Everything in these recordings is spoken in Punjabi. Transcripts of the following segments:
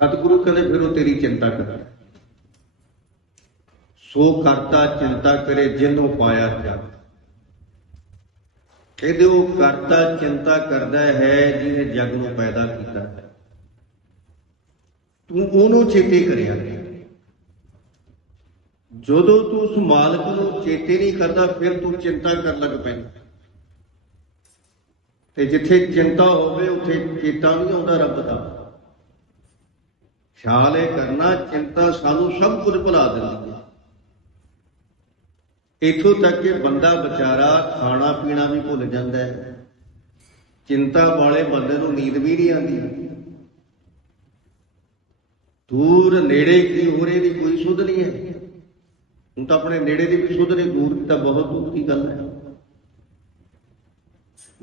ਸਤਿਗੁਰੂ ਕਹਿੰਦੇ ਫਿਰ ਉਹ ਤੇਰੀ ਚਿੰਤਾ ਕਰਦਾ ਸੋ ਕਰਤਾ ਚਿੰਤਾ ਕਰੇ, ਜਿਨੋਂ ਪਾਇਆ ਜਗ ਕਹਿੰਦੇ ਉਹ ਕਰਤਾ ਚਿੰਤਾ ਕਰਦਾ ਹੈ, ਜਿਹਨੇ ਜਗ ਨੂੰ ਪੈਦਾ ਕੀਤਾ ਤੂੰ ਉਹਨੂੰ ਚੇਤੇ ਕਰਿਆ ਜਦੋਂ ਤੂੰ ਉਸ ਮਾਲਕ ਨੂੰ ਚੇਤੇ ਨਹੀਂ ਕਰਦਾ, ਫਿਰ ਤੂੰ ਚਿੰਤਾ ਕਰਨ ਲੱਗ ਪੈਂਦਾ ਤੇ ਜਿੱਥੇ ਚਿੰਤਾ ਹੋਵੇ, ਉੱਥੇ ਚੇਤਾ ਨਹੀਂ ਆਉਂਦਾ ਰੱਬ ਦਾ। ਖਿਆਲ ਇਹ ਕਰਨਾ, ਚਿੰਤਾ ਸਾਨੂੰ ਸਭ ਕੁਝ ਭੁਲਾ ਦਿੰਦੀ ਹੈ। ਇਥੋਂ ਤੱਕ ਕਿ ਬੰਦਾ ਵਿਚਾਰਾ ਖਾਣਾ ਪੀਣਾ ਵੀ ਭੁੱਲ ਜਾਂਦਾ ਹੈ। ਚਿੰਤਾ ਵਾਲੇ ਬੰਦੇ ਨੂੰ ਨੀਂਦ ਵੀ ਨਹੀਂ ਆਉਂਦੀ। ਦੂਰ ਨੇੜੇ ਕੀ ਹੋ ਰਿਹਾ ਦੀ ਕੋਈ ਸੁਧ ਨਹੀਂ ਹੈ। ਹੁਣ ਤਾਂ ਆਪਣੇ ਨੇੜੇ ਦੀ ਵੀ ਸੁਧ ਨਹੀਂ, ਦੂਰ ਦੀ ਤਾਂ ਬਹੁਤ ਦੂਰ ਦੀ ਗੱਲ ਹੈ।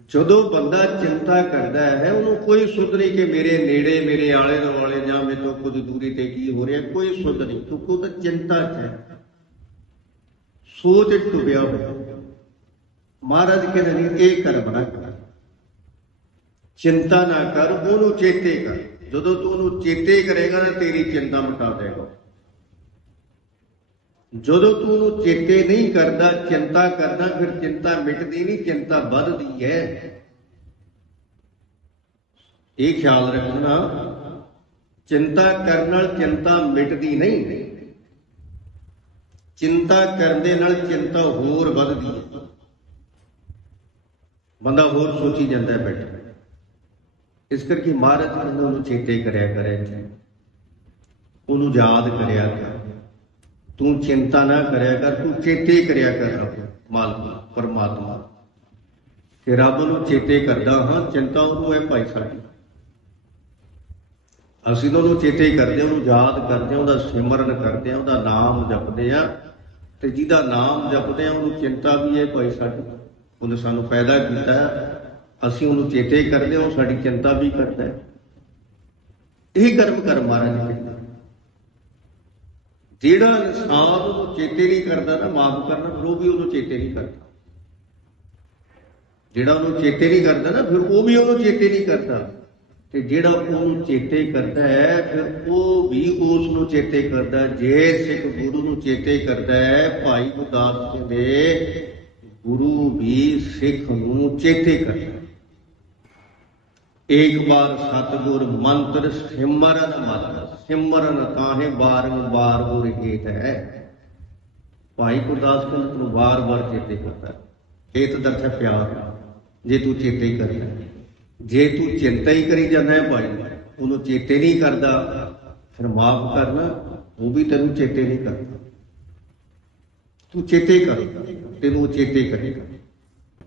ਜਦੋਂ ਬੰਦਾ ਚਿੰਤਾ ਕਰਦਾ ਹੈ, ਉਹਨੂੰ ਕੋਈ ਸੁਧ ਨਹੀਂ ਕਿ ਮੇਰੇ ਨੇੜੇ, ਮੇਰੇ ਆਲੇ ਦੁਆਲੇ ਜਾਂ ਮੇਰੇ ਤੋਂ ਕੁਝ ਦੂਰੀ ਤੇ ਕੀ ਹੋ ਰਿਹਾ, ਕੋਈ ਸੁਧ ਨਹੀਂ। ਕਿਉਂਕਿ ਉਹ ਤਾਂ ਚਿੰਤਾ 'ਚ ਹੈ। ਸੋਚ 'ਚ ਡੁੱਬਿਆ ਹੋਇਆ। ਮਹਾਰਾਜ ਕਹਿੰਦੇ ਨਹੀਂ ਇਹ ਕਰ ਨਾ ਕਰ। ਚਿੰਤਾ ਨਾ ਕਰ, ਉਹਨੂੰ ਚੇਤੇ ਕਰ। ਜਦੋਂ ਤੂੰ ਉਹਨੂੰ ਚੇਤੇ ਕਰੇਗਾ ਨਾ ਤੇਰੀ ਚਿੰਤਾ ਮਿਟਾ ਦੇਗਾ ਜਦੋਂ ਤੂੰ ਉਹਨੂੰ ਚੇਤੇ ਨਹੀਂ ਕਰਦਾ, ਚਿੰਤਾ ਕਰਦਾ, ਫਿਰ ਚਿੰਤਾ ਮਿਟਦੀ ਨਹੀਂ, ਚਿੰਤਾ ਵੱਧਦੀ ਹੈ। ਇਹ ਖਿਆਲ ਰੱਖਣਾ, ਚਿੰਤਾ ਕਰਨ ਨਾਲ ਚਿੰਤਾ ਮਿਟਦੀ ਨਹੀਂ। ਚਿੰਤਾ ਕਰਨ ਦੇ ਨਾਲ ਚਿੰਤਾ ਹੋਰ ਵੱਧਦੀ ਹੈ। ਬੰਦਾ ਹੋਰ ਸੋਚੀ ਜਾਂਦਾ ਬੈਠਾ। ਇਸ ਕਰਕੇ ਮਹਾਰਾਜ ਕਹਿੰਦੇ ਉਹਨੂੰ ਚੇਤੇ ਕਰਿਆ ਕਰੇ ਉਹਨੂੰ ਯਾਦ ਕਰਿਆ ਕਰ ਤੂੰ ਚਿੰਤਾ ਨਾ ਕਰਿਆ ਕਰ ਤੂੰ ਚੇਤੇ ਕਰਿਆ ਕਰ ਰੱਬ ਮਾਲਕ ਪਰਮਾਤਮਾ। ਕਿ ਰੱਬ ਨੂੰ ਚੇਤੇ ਕਰਦਾ ਹਾਂ ਚਿੰਤਾ ਉਹਨੂੰ ਹੈ ਭਾਈ ਸਾਡੀ। ਅਸੀਂ ਉਹਨੂੰ ਚੇਤੇ ਕਰਦੇ ਉਹਨੂੰ ਯਾਦ ਕਰਦੇ ਹਾਂ, ਉਹਦਾ ਸਿਮਰਨ ਕਰਦੇ ਹਾਂ ਉਹਦਾ ਨਾਮ ਜਪਦੇ ਆ ਤੇ ਜਿਹਦਾ ਨਾਮ ਜਪਦੇ ਆ ਉਹਨੂੰ ਚਿੰਤਾ ਵੀ ਹੈ ਭਾਈ ਸਾਡੀ। ਉਹਨੇ ਸਾਨੂੰ ਪੈਦਾ ਕੀਤਾ ਅਸੀਂ ਉਹਨੂੰ ਚੇਤੇ ਕਰਦੇ ਹਾਂ ਉਹ ਸਾਡੀ ਚਿੰਤਾ ਵੀ ਕਰਦਾ ਹੈ। ਇਹ ਕਰਮ ਕਰ ਮਹਾਰਾਜ ਕਹਿੰਦਾ ਜਿਹੜਾ ਇਨਸਾਨ ਉਹਨੂੰ ਚੇਤੇ ਨਹੀਂ ਕਰਦਾ ਨਾ, ਮਾਫ ਕਰਨਾ, ਫਿਰ ਉਹ ਵੀ ਉਹਨੂੰ ਚੇਤੇ ਨਹੀਂ ਕਰਦਾ। ਜਿਹੜਾ ਉਹਨੂੰ ਚੇਤੇ ਨਹੀਂ ਕਰਦਾ ਨਾ, ਫਿਰ ਉਹ ਵੀ ਉਹਨੂੰ ਚੇਤੇ ਨਹੀਂ ਕਰਦਾ। ਤੇ ਜਿਹੜਾ ਉਹਨੂੰ ਚੇਤੇ ਕਰਦਾ ਹੈ, ਫਿਰ ਉਹ ਵੀ ਉਸ ਨੂੰ ਚੇਤੇ ਕਰਦਾ ਜੇ ਸਿੱਖ ਗੁਰੂ ਨੂੰ ਚੇਤੇ ਕਰਦਾ ਹੈ, ਭਾਈ ਗੁਰਦਾਸ ਦੇ ਗੁਰੂ ਵੀ ਸਿੱਖ ਨੂੰ ਚੇਤੇ ਕਰਦਾ ਏਕ ਬਾਰ ਸਤਗੁਰ ਮੰਤਰ ਸਿਮਰਨ ਮਤ ਸਿਮਰਨ ਕਾਹੇ ਬਾਰੰਬਾਰ ਗੁਰ ਹੇਤ ਹੈ। ਭਾਈ ਗੁਰਦਾਸ ਕਹਿੰਦੇ ਤੂੰ ਵਾਰ-ਵਾਰ ਚੇਤੇ ਕਰਦਾ ਹੈ। ਹੇਤ ਪਿਆਰ ਜੇ ਤੂੰ ਚੇਤੇ ਹੀ ਕਰਦਾ ਜੇ ਤੂੰ ਚਿੰਤਾ ਹੀ ਕਰੀ ਜਾਂਦਾ ਹੈ ਭਾਈ, ਉਹਨੂੰ ਚੇਤੇ ਨਹੀਂ ਕਰਦਾ, ਫਿਰ ਮਾਫ ਕਰਨਾ, ਉਹ ਵੀ ਤੈਨੂੰ ਚੇਤੇ ਨਹੀਂ ਕਰਦਾ। ਤੂੰ ਚੇਤੇ ਕਰ ਤੈਨੂੰ ਚੇਤੇ ਕਰੇਗਾ।